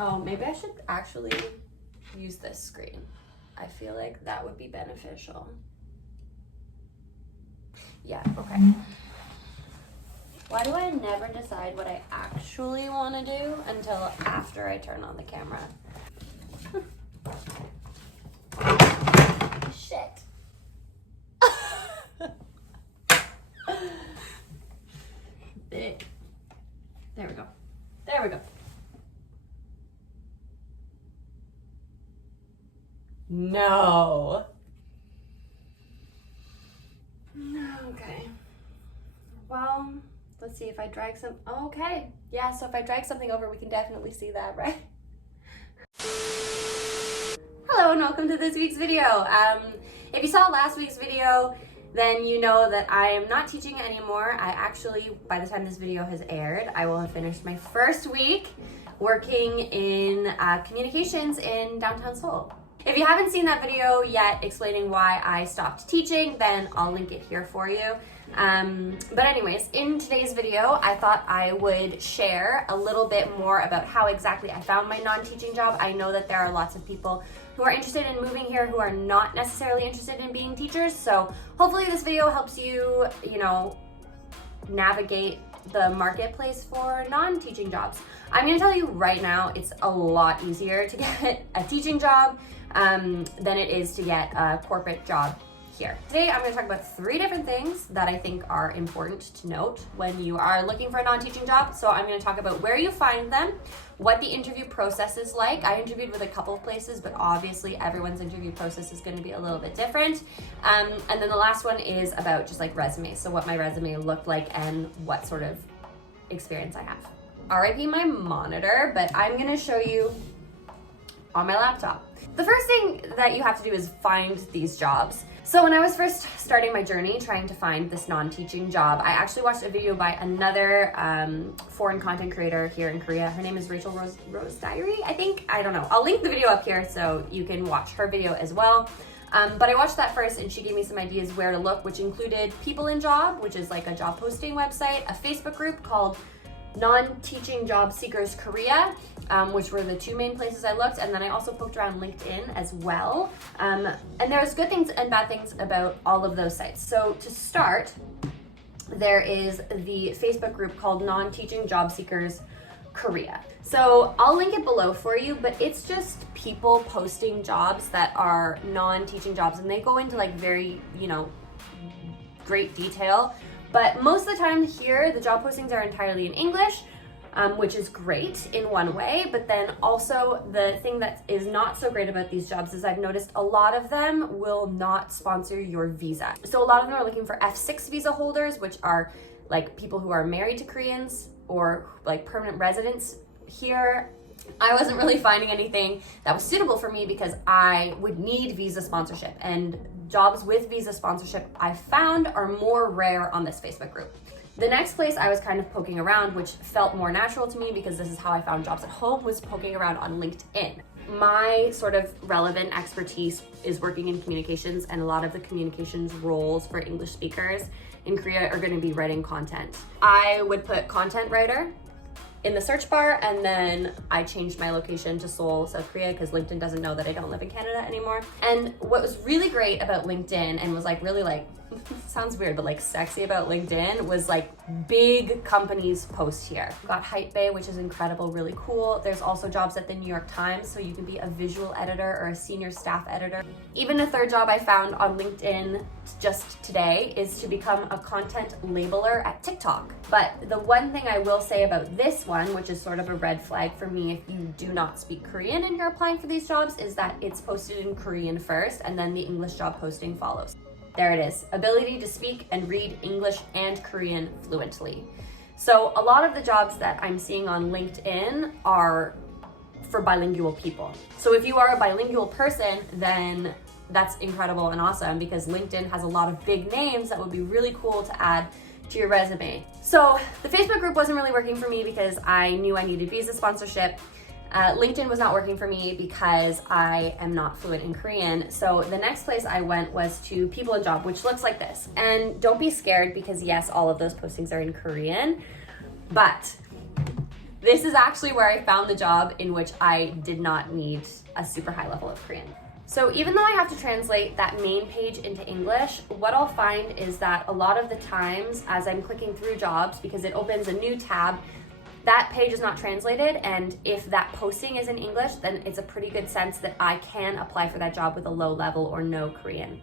Oh, maybe I should actually use this screen. I feel like that would be beneficial. Yeah, okay. Why do I never decide what I actually want to do until after I turn on the camera? Shit. There we go. There we go. No. Okay. Well, let's see if I drag some. Oh, okay. Yeah, so if I drag something over, we can definitely see that, right? Hello and welcome to this week's video. If you saw last week's video, then you know that I am not teaching anymore. I actually, by the time this video has aired, I will have finished my first week working in communications in downtown Seoul. If you haven't seen that video yet explaining why I stopped teaching, then I'll link it here for you. But anyways, in today's video, I thought I would share a little bit more about how exactly I found my non-teaching job. I know that there are lots of people who are interested in moving here who are not necessarily interested in being teachers. So hopefully this video helps you, navigate the marketplace for non-teaching jobs. I'm gonna tell you right now, it's a lot easier to get a teaching job than it is to get a corporate job here. Today, I'm gonna talk about 3 different things that I think are important to note when you are looking for a non-teaching job. So I'm gonna talk about where you find them, what the interview process is like. I interviewed with a couple of places, but obviously everyone's interview process is gonna be a little bit different. And then the last one is about just like resumes. So what my resume looked like and what sort of experience I have. RIP my monitor, but I'm gonna show you on my laptop. The first thing that you have to do is find these jobs. So when I was first starting my journey trying to find this non-teaching job, I actually watched a video by another foreign content creator here in Korea. Her name is Rachel Rose Diary, I think. I don't know. I'll link the video up here so you can watch her video as well. But I watched that first and she gave me some ideas where to look, which included PeopleNJob, which is like a job posting website, a Facebook group called Non-Teaching Job Seekers Korea, which were the 2 main places I looked, and then I also poked around LinkedIn as well. And there's good things and bad things about all of those sites. So to start, there is the Facebook group called Non-Teaching Job Seekers Korea. So I'll link it below for you, but it's just people posting jobs that are non-teaching jobs, and they go into like very, great detail. But most of the time here, the job postings are entirely in English, which is great in one way. But then also the thing that is not so great about these jobs is I've noticed a lot of them will not sponsor your visa. So a lot of them are looking for F6 visa holders, which are like people who are married to Koreans or like permanent residents here. I wasn't really finding anything that was suitable for me because I would need visa sponsorship, and jobs with visa sponsorship I found are more rare on this Facebook group. The next place I was kind of poking around, which felt more natural to me because this is how I found jobs at home, was poking around on LinkedIn. My sort of relevant expertise is working in communications, and a lot of the communications roles for English speakers in Korea are going to be writing content. I would put content writer in the search bar, and then I changed my location to Seoul, South Korea, because LinkedIn doesn't know that I don't live in Canada anymore. And what was really great about LinkedIn, and was like really like, sounds weird, but like sexy about LinkedIn, was like big companies post here. Got Hypebae, which is incredible, really cool. There's also jobs at the New York Times, so you can be a visual editor or a senior staff editor. Even a third job I found on LinkedIn just today is to become a content labeler at TikTok. But the one thing I will say about this one, which is sort of a red flag for me if you do not speak Korean and you're applying for these jobs, is that it's posted in Korean first and then the English job posting follows. There it is, ability to speak and read English and Korean fluently. So a lot of the jobs that I'm seeing on LinkedIn are for bilingual people. So if you are a bilingual person, then that's incredible and awesome, because LinkedIn has a lot of big names that would be really cool to add to your resume. So the Facebook group wasn't really working for me because I knew I needed visa sponsorship. LinkedIn was not working for me because I am not fluent in Korean. So the next place I went was to PeopleNJob, which looks like this. And don't be scared because yes, all of those postings are in Korean, but This is actually where I found the job in which I did not need a super high level of Korean. So even though I have to translate that main page into English, what I'll find is that a lot of the times as I'm clicking through jobs, because it opens a new tab, that page is not translated, and if that posting is in English, then it's a pretty good sense that I can apply for that job with a low level or no Korean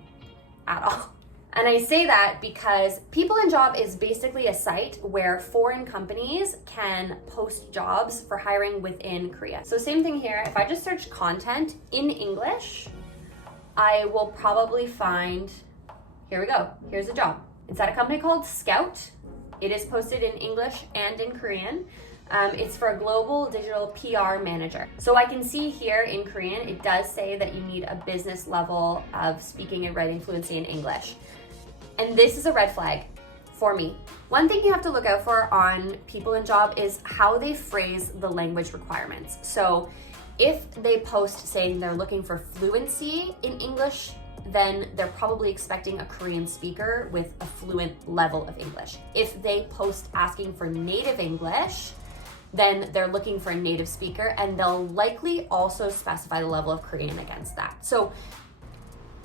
at all. And I say that because PeopleNJob is basically a site where foreign companies can post jobs for hiring within Korea. So same thing here, if I just search content in English, I will probably find, here we go, here's a job. It's at a company called Scout. It is posted in English and in Korean. It's for a global digital PR manager. So I can see here in Korean, it does say that you need a business level of speaking and writing fluency in English. And this is a red flag for me. One thing you have to look out for on PeopleNJob is how they phrase the language requirements. So if they post saying they're looking for fluency in English, then they're probably expecting a Korean speaker with a fluent level of English. If they post asking for native English, then they're looking for a native speaker, and they'll likely also specify the level of Korean against that. So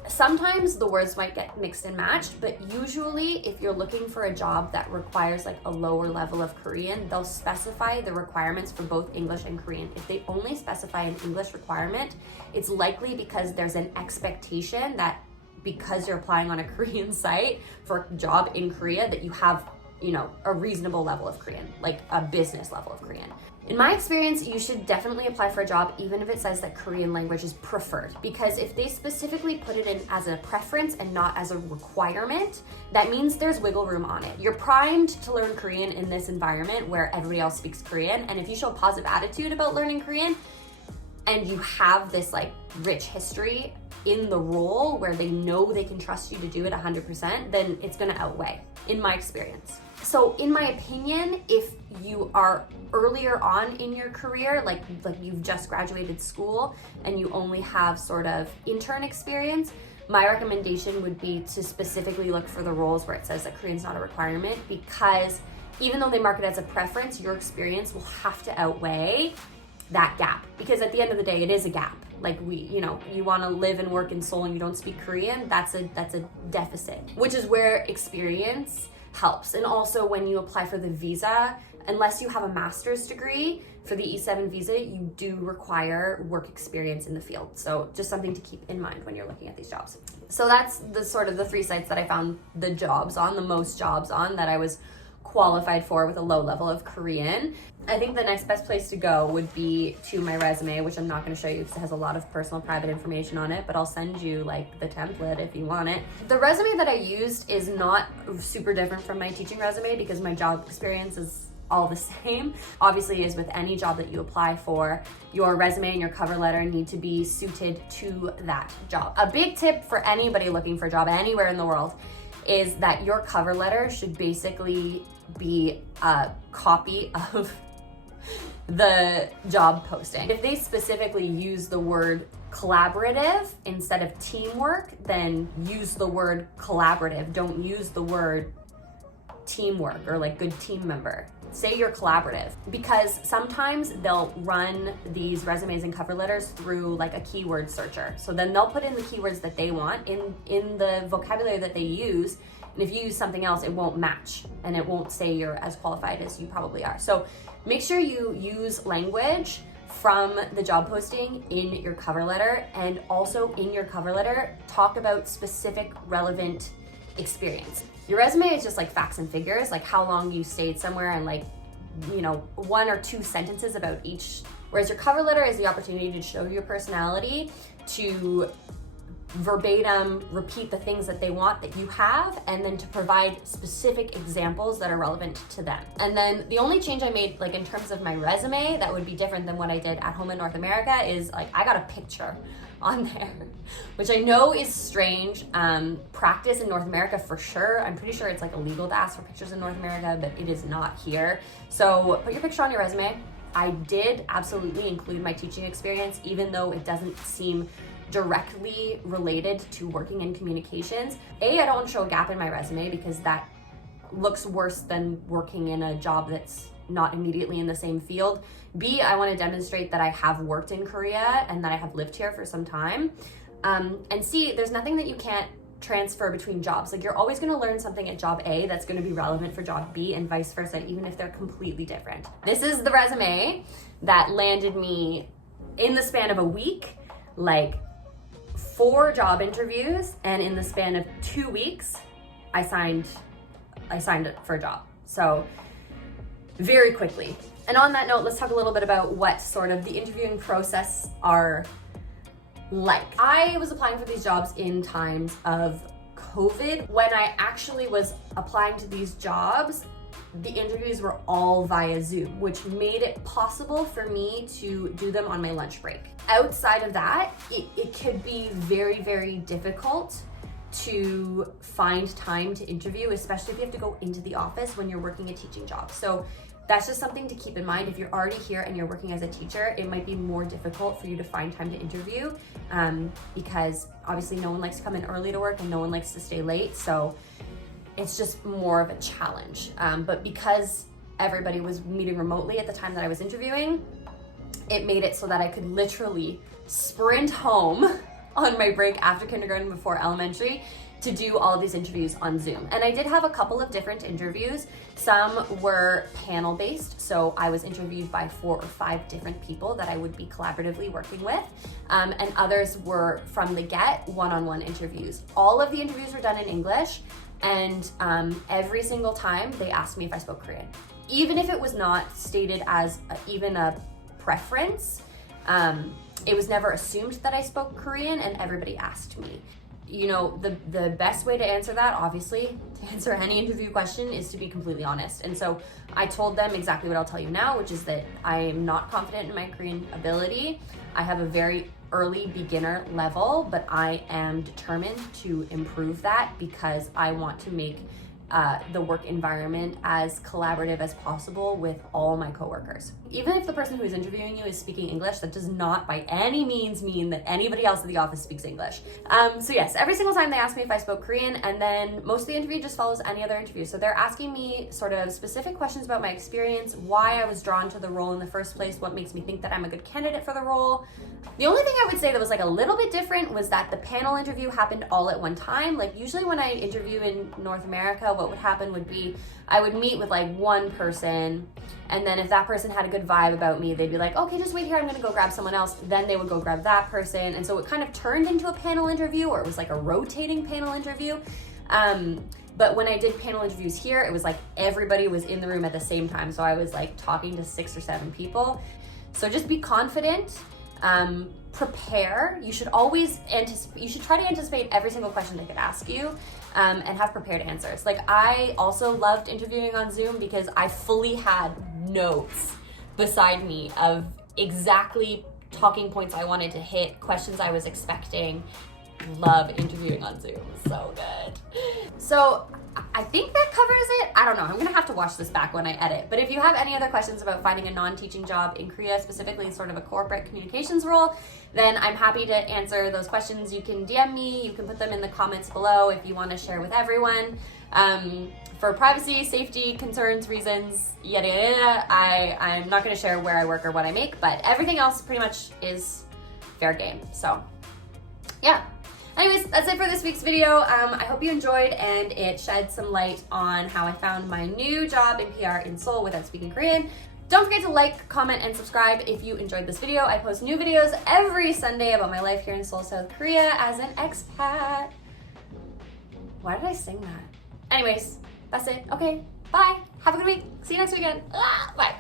sometimes the words might get mixed and matched, but usually if you're looking for a job that requires like a lower level of Korean, they'll specify the requirements for both English and Korean. If they only specify an English requirement, it's likely because there's an expectation that because you're applying on a Korean site for a job in Korea, that you have, you know, a reasonable level of Korean, like a business level of Korean. In my experience, you should definitely apply for a job even if it says that Korean language is preferred, because if they specifically put it in as a preference and not as a requirement, that means there's wiggle room on it. You're primed to learn Korean in this environment where everybody else speaks Korean, and if you show a positive attitude about learning Korean and you have this like rich history in the role where they know they can trust you to do it 100%, then it's gonna outweigh, in my experience. So in my opinion, if you are earlier on in your career, like you've just graduated school and you only have sort of intern experience, my recommendation would be to specifically look for the roles where it says that Korean's not a requirement, because even though they mark it as a preference, your experience will have to outweigh that gap, because at the end of the day, it is a gap. Like you want to live and work in Seoul and you don't speak Korean, that's a deficit, which is where experience helps. And also when you apply for the visa, unless you have a master's degree for the E7 visa, you do require work experience in the field. So just something to keep in mind when you're looking at these jobs. So that's the sort of the 3 sites that I found the jobs on, the most jobs on that I was qualified for with a low level of Korean. I think the next best place to go would be to my resume, which I'm not going to show you because it has a lot of personal private information on it, but I'll send you like the template if you want it. The resume that I used is not super different from my teaching resume because my job experience is all the same. Obviously, as with any job that you apply for, your resume and your cover letter need to be suited to that job. A big tip for anybody looking for a job anywhere in the world is that your cover letter should basically be a copy of the job posting. If they specifically use the word collaborative instead of teamwork, then use the word collaborative. Don't use the word teamwork or like good team member. Say you're collaborative, because sometimes they'll run these resumes and cover letters through like a keyword searcher. So then they'll put in the keywords that they want in the vocabulary that they use. And if you use something else, it won't match and it won't say you're as qualified as you probably are. So make sure you use language from the job posting in your cover letter, and also in your cover letter, talk about specific relevant experience. Your resume is just like facts and figures, like how long you stayed somewhere and like, 1 or 2 sentences about each. Whereas your cover letter is the opportunity to show your personality, to verbatim repeat the things that they want that you have, and then to provide specific examples that are relevant to them. And then the only change I made, like in terms of my resume, that would be different than what I did at home in North America, is like I got a picture on there, which I know is strange. Practice in North America for sure. I'm pretty sure it's like illegal to ask for pictures in North America, but it is not here. So put your picture on your resume. I did absolutely include my teaching experience, even though it doesn't seem directly related to working in communications. I don't want to show a gap in my resume because that looks worse than working in a job that's not immediately in the same field. B, I want to demonstrate that I have worked in Korea and that I have lived here for some time. And C, there's nothing that you can't transfer between jobs. Like, you're always going to learn something at job A that's going to be relevant for job B, and vice versa, even if they're completely different. This is the resume that landed me in the span of a week, like 4 job interviews, and in the span of 2 weeks, I signed it for a job. So very quickly. And on that note, let's talk a little bit about what sort of the interviewing process are like. I was applying for these jobs in times of COVID. When I actually was applying to these jobs, the interviews were all via Zoom, which made it possible for me to do them on my lunch break. Outside of that, it could be very, very difficult to find time to interview, especially if you have to go into the office when you're working a teaching job. So that's just something to keep in mind. If you're already here and you're working as a teacher, it might be more difficult for you to find time to interview, because obviously no one likes to come in early to work and no one likes to stay late. So it's just more of a challenge. But because everybody was meeting remotely at the time that I was interviewing, it made it so that I could literally sprint home on my break after kindergarten, before elementary, to do all of these interviews on Zoom. And I did have a couple of different interviews. Some were panel based, so I was interviewed by 4 or 5 different people that I would be collaboratively working with. And others were from the get, one-on-one interviews. All of the interviews were done in English, and every single time they asked me if I spoke Korean. Even if it was not stated as even a preference, it was never assumed that I spoke Korean, and everybody asked me. You know, the best way to answer that, obviously, to answer any interview question, is to be completely honest. And so I told them exactly what I'll tell you now, which is that I am not confident in my Korean ability. I have a very early beginner level, but I am determined to improve that because I want to make the work environment as collaborative as possible with all my coworkers. Even if the person who is interviewing you is speaking English, that does not by any means mean that anybody else at the office speaks English. So yes, every single time they ask me if I spoke Korean, and then most of the interview just follows any other interview. So they're asking me sort of specific questions about my experience, why I was drawn to the role in the first place, what makes me think that I'm a good candidate for the role. The only thing I would say that was like a little bit different was that the panel interview happened all at one time. Like, usually when I interview in North America, what would happen would be I would meet with like one person, and then if that person had a good vibe about me, they'd be like, okay, just wait here, I'm gonna go grab someone else. Then they would go grab that person. And so it kind of turned into a panel interview, or it was like a rotating panel interview. But when I did panel interviews here, it was like everybody was in the room at the same time. So I was like talking to 6 or 7 people. So just be confident. Prepare. You should always you should try to anticipate every single question they could ask you, and have prepared answers. Like, I also loved interviewing on Zoom because I fully had notes beside me of exactly talking points I wanted to hit, questions I was expecting. Love interviewing on Zoom. So good. So I think that covers it. I don't know. I'm going to have to watch this back when I edit. But if you have any other questions about finding a non-teaching job in Korea, specifically sort of a corporate communications role, then I'm happy to answer those questions. You can DM me. You can put them in the comments below if you want to share with everyone. For privacy, safety, concerns, reasons, yada, yada, yada, I'm not going to share where I work or what I make, but everything else pretty much is fair game. So yeah. Anyways, that's it for this week's video. I hope you enjoyed, and it shed some light on how I found my new job in PR in Seoul without speaking Korean. Don't forget to like, comment, and subscribe if you enjoyed this video. I post new videos every Sunday about my life here in Seoul, South Korea as an expat. Why did I sing that? Anyways, that's it. Okay, bye. Have a good week. See you next weekend. Bye.